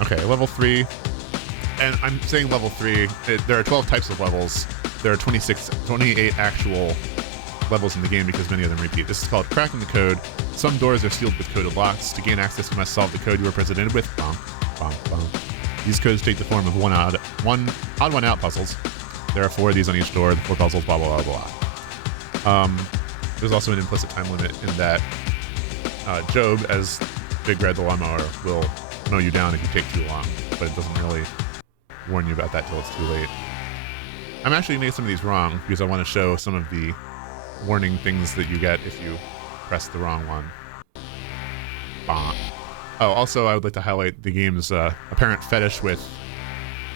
Okay, level 3. And I'm saying level 3. There are 12 types of levels. There are 28 actual levels in the game because many of them repeat. This is called cracking the code. Some doors are sealed with coded locks. To gain access, you must solve the code you were presented with. Bum, bum, bum. These codes take the form of one odd one out puzzles. There are 4 of these on each door. The 4 puzzles, blah, blah, blah, blah. There's also an implicit time limit in that Jobe, as Big Red the Lawnmower, will mow you down if you take too long, but it doesn't really warn you about that till it's too late. I'm actually made some of these wrong because I want to show some of the warning things that you get if you press the wrong one. Bah. Oh, also I would like to highlight the game's apparent fetish with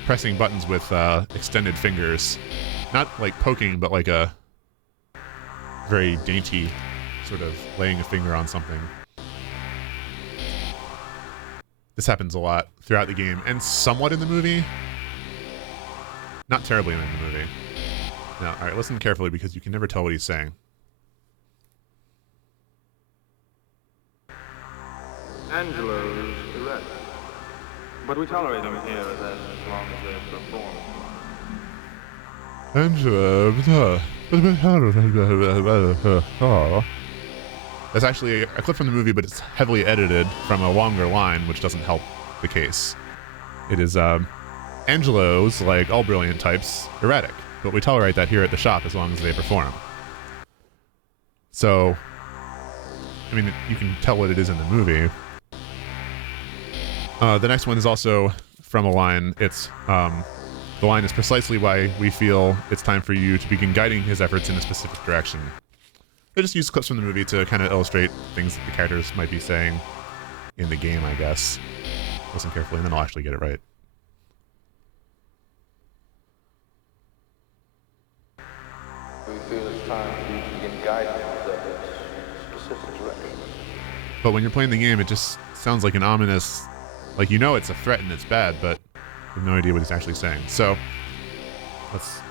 pressing buttons with extended fingers. Not like poking, but like a very dainty sort of laying a finger on something. This happens a lot throughout the game and somewhat in the movie. Not terribly in the movie. No, alright, listen carefully because you can never tell what he's saying. Angelo's correct. But we tolerate them here as long as they perform. That's actually a clip from the movie, but it's heavily edited from a longer line, which doesn't help the case. It is, Angelo's, like all brilliant types, erratic, but we tolerate that here at the shop as long as they perform. So, I mean, you can tell what it is in the movie. The next one is also from a line. It's, the line is precisely why we feel it's time for you to begin guiding his efforts in a specific direction. I just use clips from the movie to kind of illustrate things that the characters might be saying in the game, I guess. Listen carefully, and then I'll actually get it right. We feel it's time for you to begin guiding his efforts in a specific direction. But when you're playing the game, it just sounds like an ominous... Like, you know it's a threat and it's bad, but you have no idea what it's actually saying. So,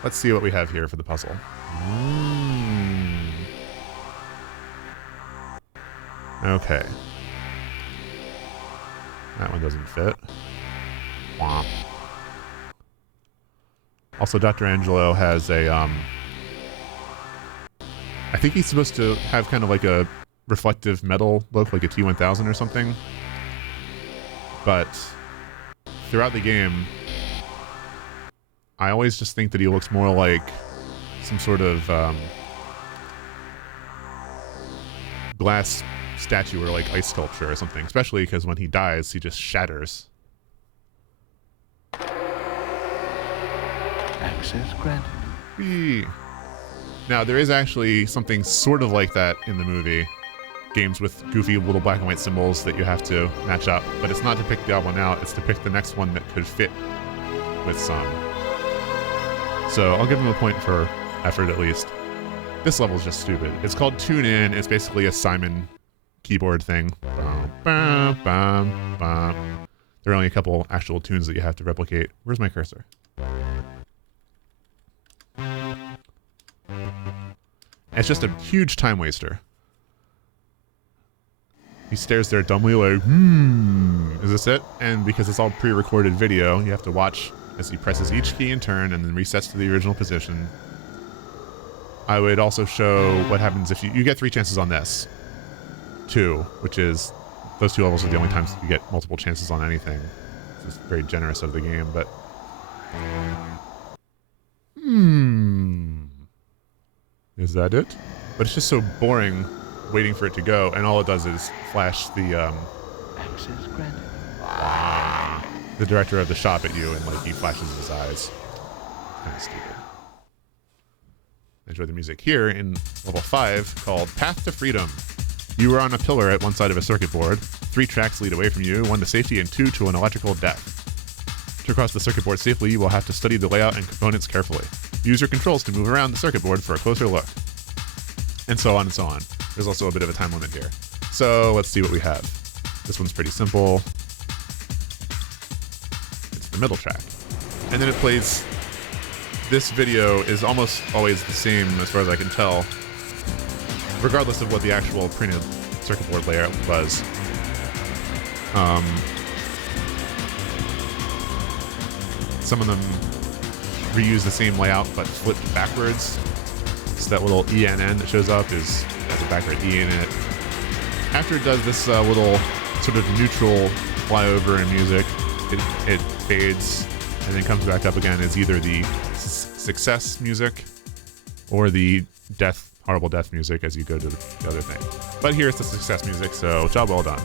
let's see what we have here for the puzzle. Okay. That one doesn't fit. Womp. Also, Dr. Angelo has a, I think he's supposed to have kind of like a reflective metal look, like a T-1000 or something. But throughout the game, I always just think that he looks more like some sort of glass statue or like ice sculpture or something, especially because when he dies, he just shatters. Access granted. Whee. Now, there is actually something sort of like that in the movie. Games with goofy little black and white symbols that you have to match up, but it's not to pick the odd one out, it's to pick the next one that could fit with some. So I'll give him a point for effort at least. This level is just stupid. It's called Tune In. It's basically a Simon keyboard thing. Bum, bum, bum, bum. There are only a couple actual tunes that you have to replicate. Where's my cursor? It's just a huge time waster. He stares there dumbly like, is this it? And because it's all pre-recorded video, you have to watch as he presses each key in turn and then resets to the original position. I would also show what happens if you get 3 chances on this. 2, which is, those 2 levels are the only times you get multiple chances on anything. It's very generous of the game, but... Is that it? But it's just so boring waiting for it to go, and all it does is flash the, Access granted. the director of the shop at you, and, like, he flashes his eyes. Kind of stupid. Enjoy the music here in level 5 called Path to Freedom. You are on a pillar at one side of a circuit board. 3 tracks lead away from you, 1 to safety and 2 to an electrical death. To cross the circuit board safely, you will have to study the layout and components carefully. Use your controls to move around the circuit board for a closer look. And so on and so on. There's also a bit of a time limit here. So let's see what we have. This one's pretty simple. It's the middle track. And then it plays... This video is almost always the same as far as I can tell, regardless of what the actual printed circuit board layout was. Some of them reuse the same layout but flipped backwards. So that little ENN that shows up has a backward E in it. After it does this little sort of neutral flyover in music, it fades and then comes back up again as either the success music or the horrible death music as you go to the other thing. But here it's the success music, so job well done.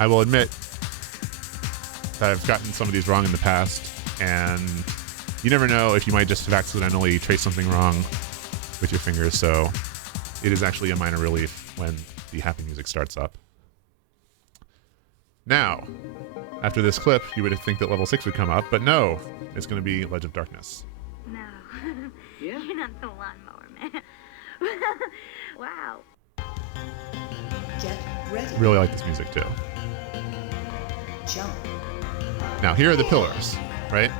I will admit that I've gotten some of these wrong in the past, and you never know if you might just have accidentally traced something wrong with your fingers, so it is actually a minor relief when the happy music starts up. Now, after this clip, you would think that level 6 would come up, but no, it's going to be Ledge of Darkness. No. Yeah? You're not the lawnmower man. Wow. Get ready. Really like this music too. Jump. Now, here are the pillars, right?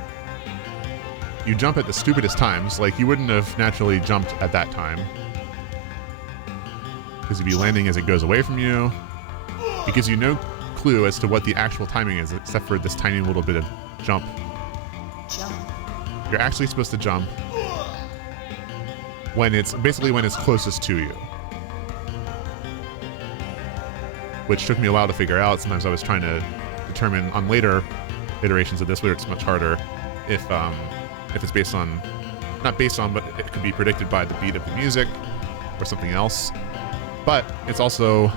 You jump at the stupidest times, like you wouldn't have naturally jumped at that time, because you'd be landing as it goes away from you. It gives you no clue as to what the actual timing is, except for this tiny little bit of jump. Jump. You're actually supposed to jump when it's closest to you, which took me a while to figure out. Sometimes I was trying to determine on later iterations of this where it's much harder if it's based on, not based on, but it could be predicted by the beat of the music or something else. But it's also,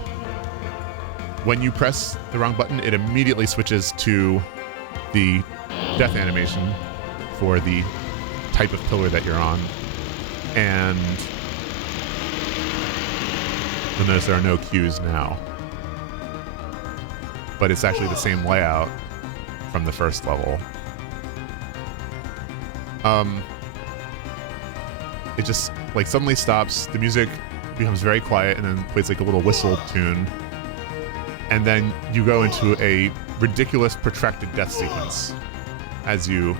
when you press the wrong button, it immediately switches to the death animation for the type of pillar that you're on. And you'll notice there are no cues now. But it's actually the same layout from the first level. It just like suddenly stops, the music becomes very quiet and then plays like a little whistle tune. And then you go into a ridiculous protracted death sequence as you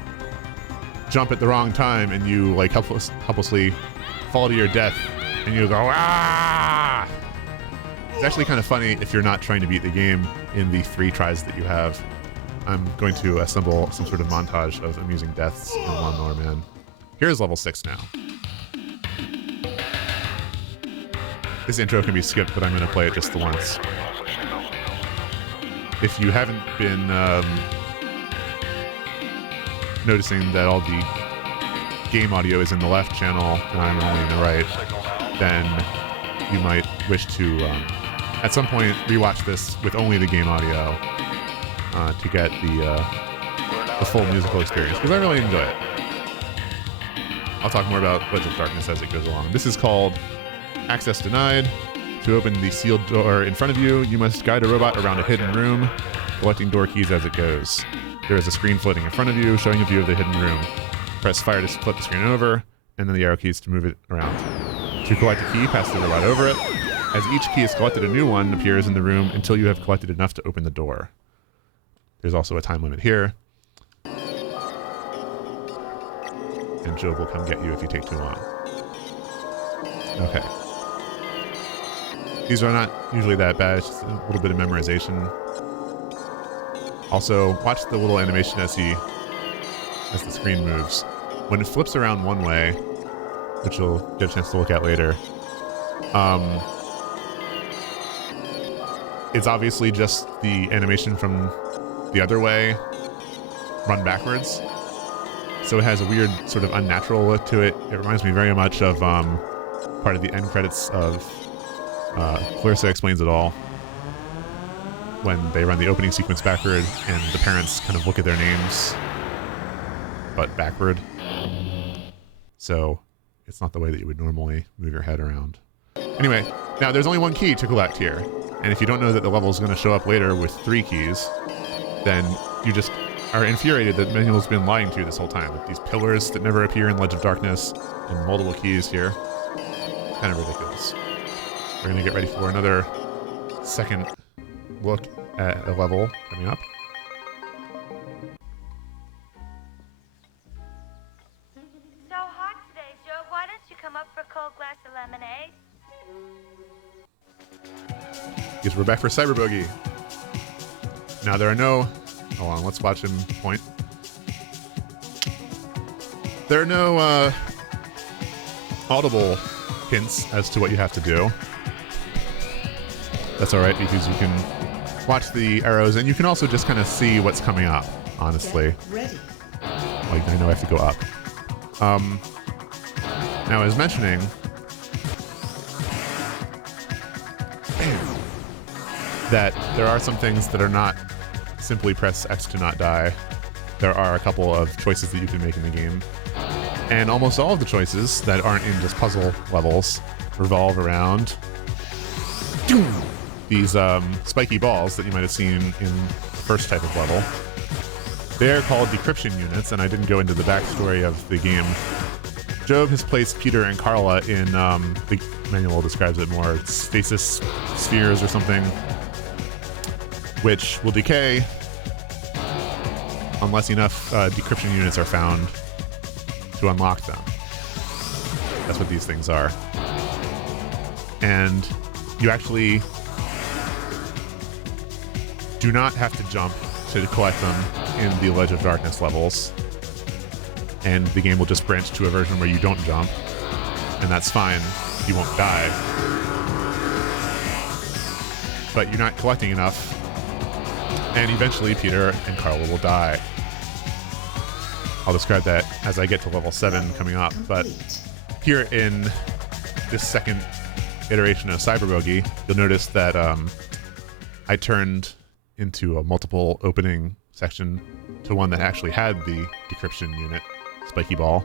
jump at the wrong time and you like helplessly fall to your death and you go, ah! It's actually kind of funny if you're not trying to beat the game in the 3 tries that you have. I'm going to assemble some sort of montage of amusing deaths in Lawnmower Man. Here's level 6 now. This intro can be skipped, but I'm going to play it just the once. If you haven't been noticing that all the game audio is in the left channel and I'm only in the right, then you might wish to, at some point, rewatch this with only the game audio to get the full musical experience, because I really enjoy it. I'll talk more about Ledge of Darkness as it goes along. This is called Access Denied. To open the sealed door in front of you, you must guide a robot around a hidden room, collecting door keys as it goes. There is a screen floating in front of you, showing a view of the hidden room. Press fire to flip the screen over, and then the arrow keys to move it around. To collect a key, pass the robot over it. As each key is collected, a new one appears in the room until you have collected enough to open the door. There's also a time limit here. And Jobe will come get you if you take too long. Okay. These are not usually that bad, it's just a little bit of memorization. Also, watch the little animation as the screen moves. When it flips around one way, which you'll get a chance to look at later, it's obviously just the animation from the other way run backwards. So it has a weird sort of unnatural look to it. It reminds me very much of part of the end credits of Clarissa Explains It All, when they run the opening sequence backward and the parents kind of look at their names but backward. So it's not the way that you would normally move your head around. Anyway, now there's only one key to collect here, and if you don't know that the level is going to show up later with 3 keys, then you just are infuriated that Manuel's been lying to you this whole time with these pillars that never appear in Ledge of Darkness and multiple keys here. Kind of ridiculous. We're going to get ready for another second look at a level coming up. So hot today, Joe. Why don't you come up for a cold glass of lemonade? Because we're back for Cyber Bogey. Now there are no Hold on, let's watch him point. There are no audible hints as to what you have to do. That's alright, because you can watch the arrows, and you can also just kind of see what's coming up, honestly. Get ready. Like, I know I have to go up. Now, I was mentioning that there are some things that are not simply press X to not die. There are a couple of choices that you can make in the game. And almost all of the choices that aren't in just puzzle levels revolve around these spiky balls that you might have seen in the first type of level. They're called decryption units, and I didn't go into the backstory of the game. Jobe has placed Peter and Carla in, the manual describes it more, it's stasis spheres or something, which will decay unless enough decryption units are found to unlock them. That's what these things are. And you actually do not have to jump to collect them in the Ledge of Darkness levels. And the game will just branch to a version where you don't jump. And that's fine. You won't die. But you're not collecting enough. And eventually Peter and Carla will die. I'll describe that as I get to level 7 coming up. But here in this second iteration of Cyber Bogey, you'll notice that I turned into a multiple opening section to one that actually had the decryption unit, spiky ball.